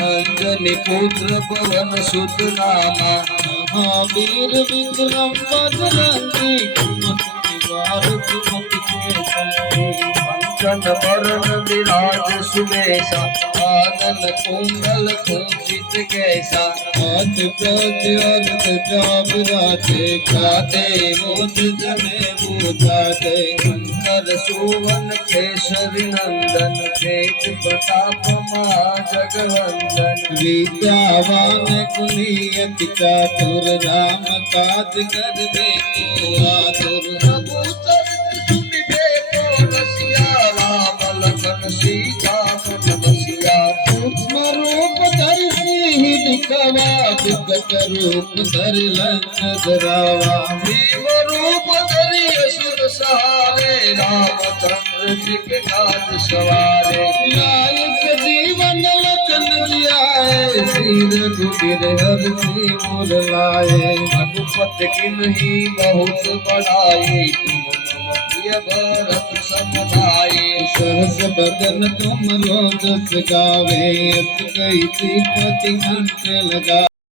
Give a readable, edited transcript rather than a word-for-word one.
अंजनी पुत्र पवन सुत नामा महावीर विक्रम बजरंगी कुमति निवार सुमति के संगी कंचन बरन विराज सुबेसा कानन कुंडल कुंचित कैसा हाथ प्रत्यार्थ जाबराते खाते मोद जने बूझाते शंकर सुवन केसरी नंदन तेज प्रताप महाजगवंदन विद्यावान गुणियत चातुर राम काज करबे को आतुर प्रभु चरित सुनिबे को रसिया राम लखन सीता मन बसिया सूक्ष्म रूप धरि सिंह दिखवा विकट रूप धरि लंक जरावा भीम रूप धरि असुर सहारे रामचंद्र जी के काज सवारे नायक जीवन लखन जियाए श्री रघुवीर हर सिर लाए रघुपति किन्हीं बहुत बड़ाई तुम मम प्रिय भरत सम भाई सहस बदन तुम रोज गावे अस गई श्रीपति कंठ लगा